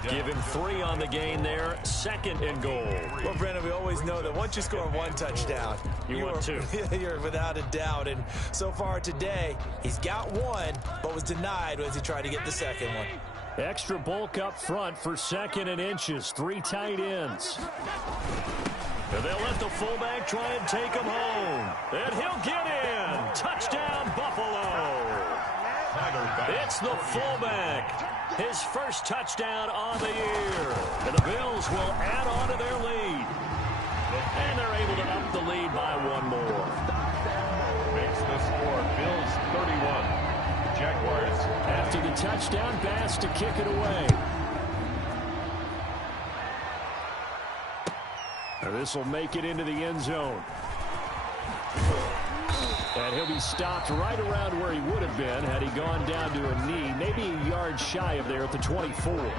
Give him 3 on the gain there. 2nd and goal. Well, Brandon, we always know that once you score 1 touchdown, you want 2. You're without a doubt. And so far today, he's got 1, but was denied as he tried to get the second one. Extra bulk up front for 2nd and inches. 3 tight ends. And they'll let the fullback try and take him home. And he'll get in. Touchdown, Buffalo. It's the fullback. His first touchdown on the year. And the Bills will add on to their lead. And they're able to up the lead by 1 more. Makes the score Bills 31. Jaguars. After the touchdown, Bass to kick it away. This will make it into the end zone. And he'll be stopped right around where he would have been had he gone down to a knee, maybe a yard shy of there at the 24.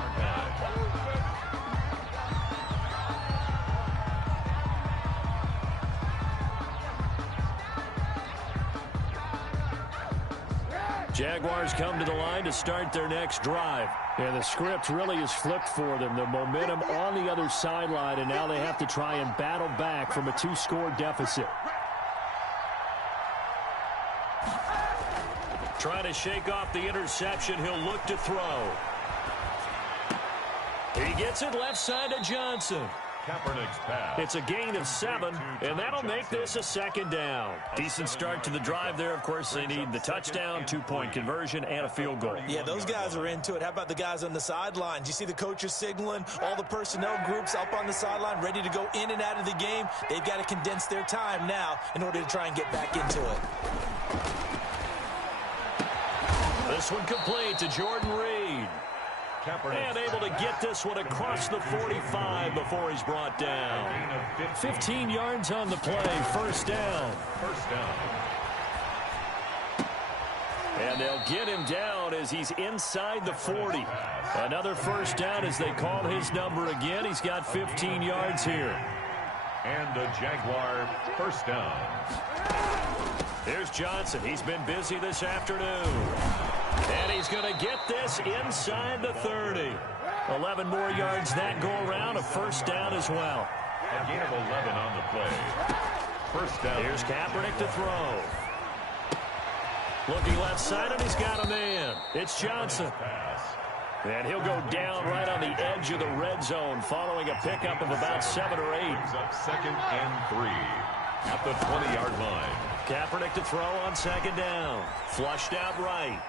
Jaguars come to the line to start their next drive. And the script really is flipped for them. The momentum on the other sideline, and now they have to try and battle back from a 2-score deficit. Trying to shake off the interception. He'll look to throw. He gets it left side to Johnson. Kaepernick's pass. It's a gain of 7, and that'll make this a 2nd down. Decent start to the drive there. Of course, they need the touchdown, 2-point conversion, and a field goal. Yeah, those guys are into it. How about the guys on the sidelines? You see the coaches signaling, all the personnel groups up on the sideline ready to go in and out of the game. They've got to condense their time now in order to try and get back into it. This one complete to Jordan Reed. And able to get this one across the 45 before he's brought down. 15 yards on the play, first down. And they'll get him down as he's inside the 40. Another first down as they call his number again. He's got 15 yards here. And a Jaguar first down. Here's Johnson. He's been busy this afternoon. And he's going to get this inside the 30. 11 more yards that go around. A first down as well. A gain of 11 on the play. First down. Here's Kaepernick to throw. Looking left side, and he's got a man. It's Johnson. And he'll go down right on the edge of the red zone following a pickup of about 7 or 8. Up 2nd and 3 at the 20-yard line. Kaepernick to throw on 2nd down. Flushed out right.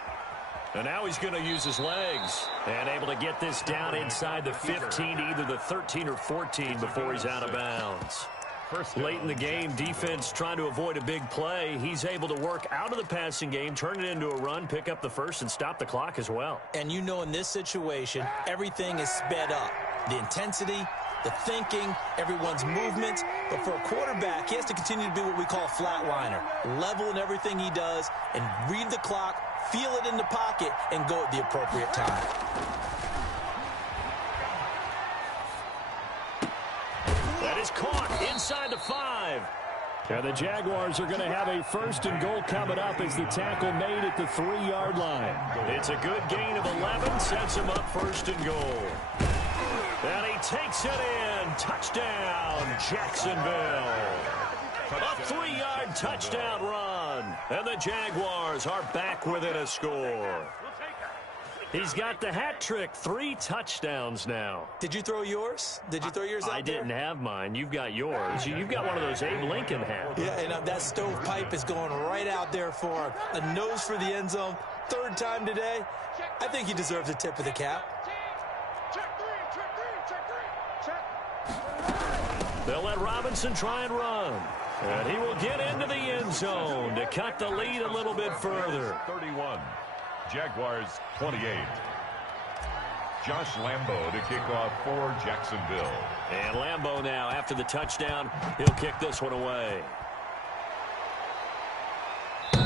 And now he's going to use his legs. And able to get this down inside the 15 to either the 13 or 14 before he's out of bounds. Late in the game, defense trying to avoid a big play. He's able to work out of the passing game, turn it into a run, pick up the first, and stop the clock as well. And you know in this situation, everything is sped up. The intensity, the thinking, everyone's movement. But for a quarterback, he has to continue to be what we call a flatliner. Level in everything he does and read the clock, feel it in the pocket, and go at the appropriate time. That is caught inside the 5. And the Jaguars are going to have a 1st and goal coming up as the tackle made at the 3-yard line. It's a good gain of 11, sets him up 1st and goal. And he takes it in. Touchdown, Jacksonville. A 3-yard touchdown run. And the Jaguars are back within a score. He's got the hat trick, 3 touchdowns now. Did you throw yours? Did you throw yours out there? I didn't have mine. You've got yours. You've got one of those Abe Lincoln hats. Yeah, and that stovepipe is going right out there for him. A nose for the end zone. 3rd time today. I think he deserves a tip of the cap. They'll let Robinson try and run. And he will get into the end zone to cut the lead a little bit further. 31. Jaguars 28. Josh Lambo to kick off for Jacksonville. And Lambo now, after the touchdown, he'll kick this one away. The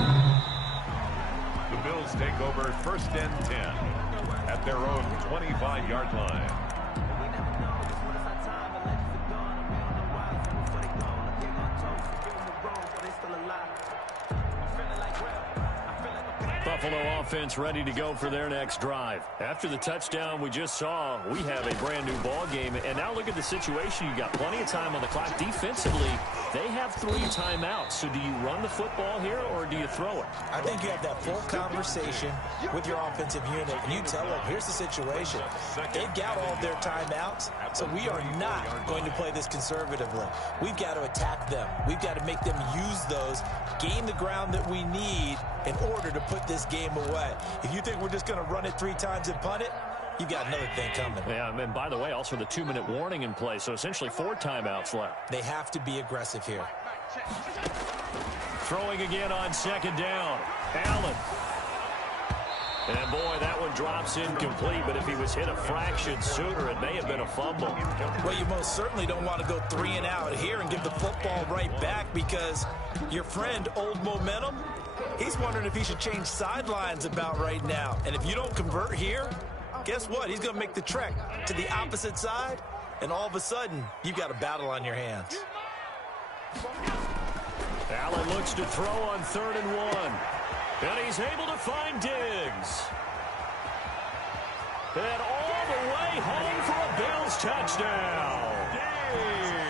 Bills take over 1st and 10 at their own 25-yard line. Buffalo offense ready to go for their next drive. After the touchdown we just saw, we have a brand new ball game. And now look at the situation. You got plenty of time on the clock. Defensively, they have 3 timeouts. So do you run the football here or do you throw it? I think you have that full conversation with your offensive unit, and you tell them, here's the situation. They've got all of their timeouts, so we are not going to play this conservatively. We've got to attack them. We've got to make them use those, gain the ground that we need in order to put this game away. If you think we're just going to run it 3 times and punt it, you've got another thing coming. Yeah, and by the way, also the 2-minute warning in play, so essentially 4 timeouts left. They have to be aggressive here. Throwing again on 2nd down. Allen. And boy, that one drops incomplete, but if he was hit a fraction sooner, it may have been a fumble. Well, you most certainly don't want to go 3 and out here and give the football right back, because your friend, Old Momentum, he's wondering if he should change sidelines about right now. And if you don't convert here, guess what? He's going to make the trek to the opposite side, and all of a sudden, you've got a battle on your hands. Allen looks to throw on 3rd and 1. And he's able to find Diggs. And all the way home for a Bills touchdown.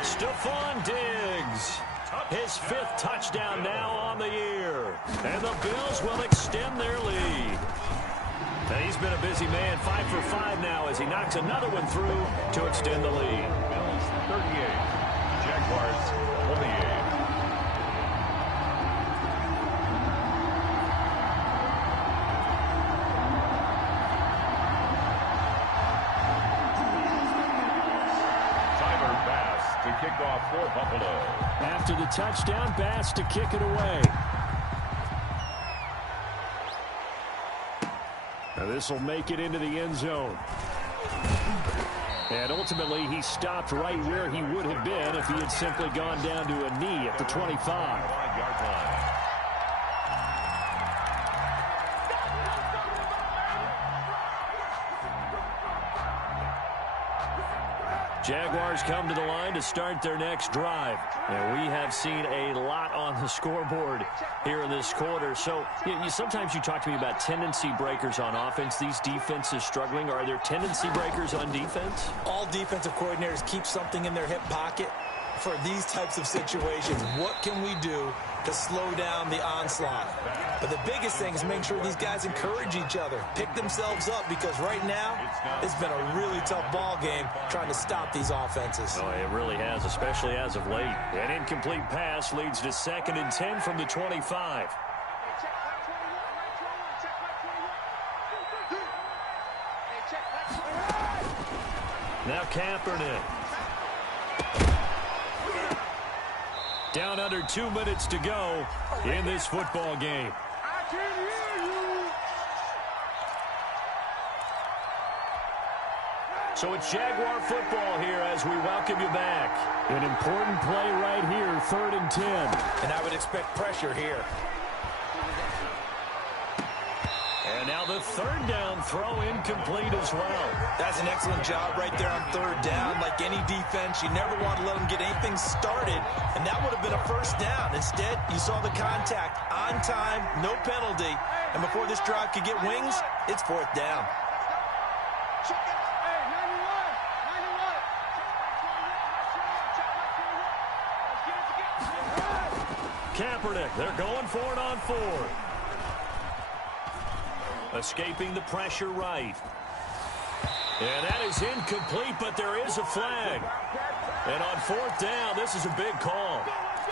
Stephon Diggs. His 5th touchdown now on the year. And the Bills will extend their lead. And he's been a busy man, 5 for 5 now as he knocks another one through to extend the lead. Bills 38, Jaguars 28. To kick off for Buffalo. After the touchdown, Bass to kick it away. Now this will make it into the end zone. And ultimately, he stopped right where he would have been if he had simply gone down to a knee at the 25. 5-yard line. Jaguars come to the line to start their next drive. And we have seen a lot on the scoreboard here in this quarter. So sometimes you talk to me about tendency breakers on offense. These defenses struggling. Are there tendency breakers on defense? All defensive coordinators keep something in their hip pocket. for these types of situations. What can we do to slow down the onslaught? But the biggest thing is make sure these guys encourage each other, pick themselves up, because right now it's been a really tough ball game trying to stop these offenses. Oh, it really has, especially as of late. An incomplete pass leads to 2nd and 10 from the 25. Now Kaepernick. Down under 2 minutes to go in this football game. So it's Jaguar football here as we welcome you back. An important play right here, 3rd and 10. And I would expect pressure here. And now the 3rd down throw incomplete as well. That's an excellent job right there on 3rd down. Like any defense, you never want to let them get anything started, and that would have been a 1st down. Instead, you saw the contact on time, no penalty, and before this drive could get wings, it's 4th down. Kaepernick, they're going for it on 4th. Escaping the pressure right. And that is incomplete, but there is a flag. And on 4th down, this is a big call.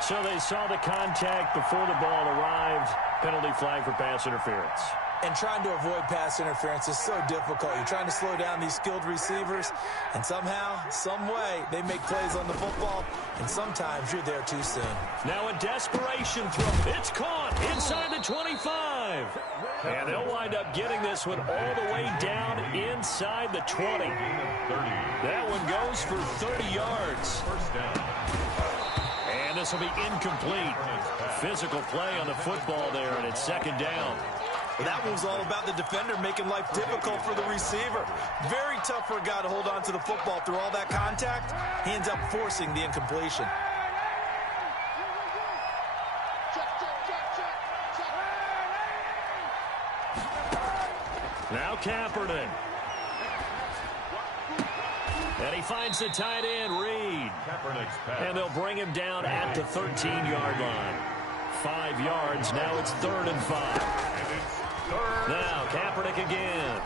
So they saw the contact before the ball arrived. Penalty flag for pass interference. And trying to avoid pass interference is so difficult. You're trying to slow down these skilled receivers, and somehow, some way, they make plays on the football, and sometimes you're there too soon. Now a desperation throw. It's caught inside the 25. And they'll wind up getting this one all the way down inside the 20. That one goes for 30 yards. And this will be incomplete. Physical play on the football there, and it's 2nd down. That one was all about the defender making life difficult for the receiver. Very tough for a guy to hold on to the football through all that contact. He ends up forcing the incompletion. Now Kaepernick. And he finds the tight end, Reed. And they'll bring him down at the 13-yard line. 5 yards. Now it's 3rd and 5. Now Kaepernick again.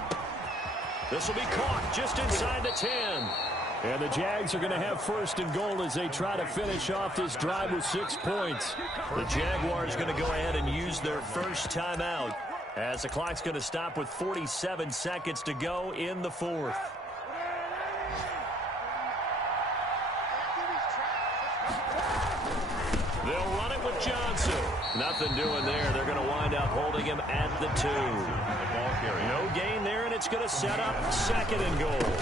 This will be caught just inside the 10. And the Jags are going to have 1st and goal as they try to finish off this drive with 6 points. The Jaguars going to go ahead and use their first timeout as the clock's going to stop with 47 seconds to go in the 4th. They'll run it with Johnson. Nothing doing there. They're going to wind up holding him at the 2. No gain there, and it's going to set up 2nd and goal.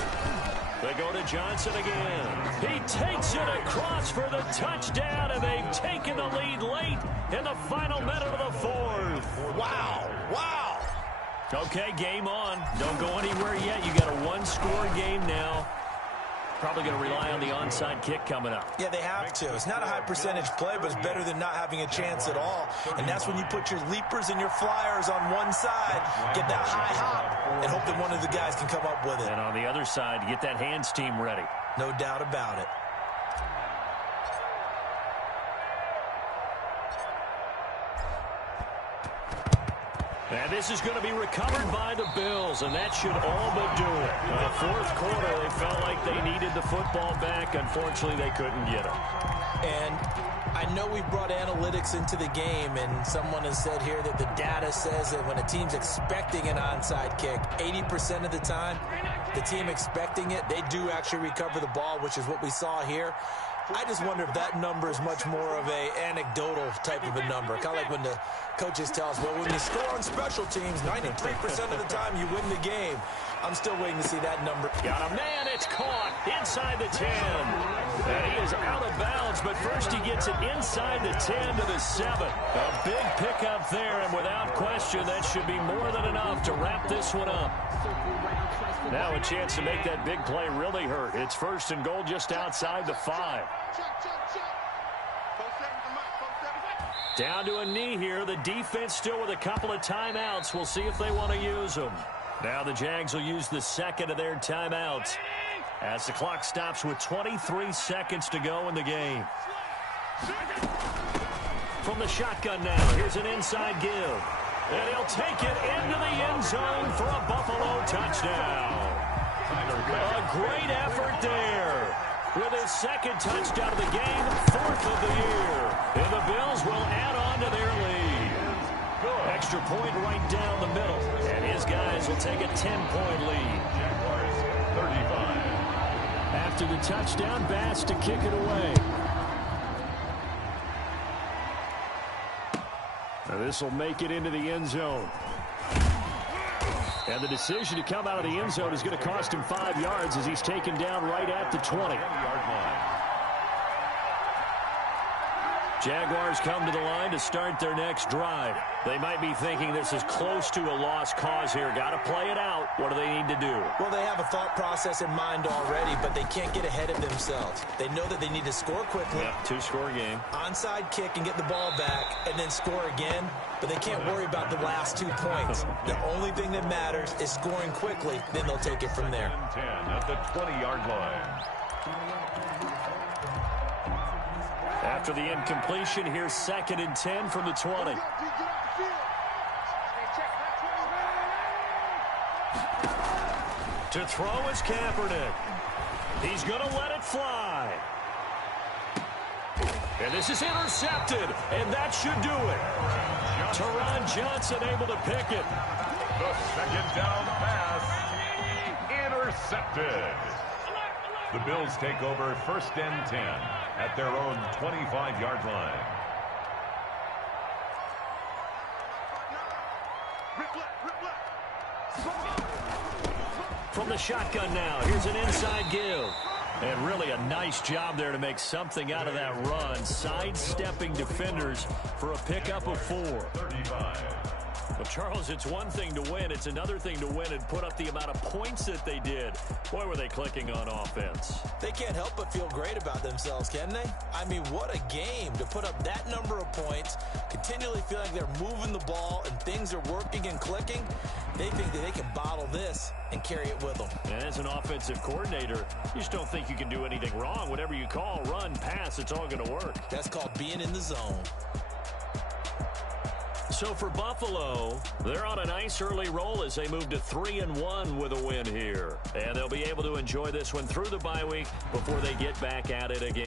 They go to Johnson again. He takes it across for the touchdown, and they've taken the lead late in the final minute of the 4th. Wow. Wow. Okay, game on. Don't go anywhere yet. You got a 1-score game now. Probably going to rely on the onside kick coming up. Yeah, they have to. It's not a high percentage play, but it's better than not having a chance at all. And that's when you put your leapers and your flyers on one side, get that high hop, and hope that one of the guys can come up with it. And on the other side, get that hands team ready. No doubt about it. And this is going to be recovered by the Bills, and that should all but do it. The 4th quarter, they felt like they needed the football back. Unfortunately, they couldn't get it. And I know we brought analytics into the game, and someone has said here that the data says that when a team's expecting an onside kick, 80% of the time, the team expecting it, they do actually recover the ball, which is what we saw here. I just wonder if that number is much more of a anecdotal type of a number. Kind of like when the coaches tell us, well, when you score on special teams, 93% of the time you win the game. I'm still waiting to see that number. Got a man, it's caught inside the 10. And he is out of bounds, but first he gets it inside the 10 to the 7. A big pickup there, and without question, that should be more than enough to wrap this one up. Now a chance to make that big play really hurt. It's 1st and goal just outside the 5. Down to a knee here. The defense still with a couple of timeouts. We'll see if they want to use them. Now the Jags will use the 2nd of their timeouts. As the clock stops with 23 seconds to go in the game. From the shotgun now, here's an inside give. And he'll take it into the end zone for a Buffalo touchdown. A great effort there. With his second touchdown of the game, 4th of the year. And the Bills will add on to their lead. Extra point right down the middle. And his guys will take a 10-point lead. Jaguars 35. After the touchdown, Bass to kick it away. Now this will make it into the end zone. And the decision to come out of the end zone is going to cost him 5 yards as he's taken down right at the 20. Jaguars come to the line to start their next drive. They might be thinking this is close to a lost cause here. Got to play it out. What do they need to do? Well, they have a thought process in mind already, but they can't get ahead of themselves. They know that they need to score quickly. Yep, 2-score game. Onside kick and get the ball back and then score again, but they can't worry about the last 2 points. The only thing that matters is scoring quickly, then they'll take it from there. 10 at the 20-yard line. After the incompletion, here's 2nd and 10 from the 20. To throw is Kaepernick. He's going to let it fly. And this is intercepted, and that should do it. Teron Johnson able to pick it. The second down pass intercepted. The Bills take over 1st and 10 at their own 25-yard line. From the shotgun now, here's an inside give. And really a nice job there to make something out of that run, sidestepping defenders for a pickup of 4. 35. Well, Charles, it's one thing to win. It's another thing to win and put up the amount of points that they did. Boy, were they clicking on offense. They can't help but feel great about themselves, can they? I mean, what a game to put up that number of points, continually feel like they're moving the ball and things are working and clicking. They think that they can bottle this and carry it with them. And as an offensive coordinator, you just don't think you can do anything wrong. Whatever you call, run, pass, it's all going to work. That's called being in the zone. So for Buffalo, they're on a nice early roll as they move to 3-1 with a win here. And they'll be able to enjoy this one through the bye week before they get back at it again.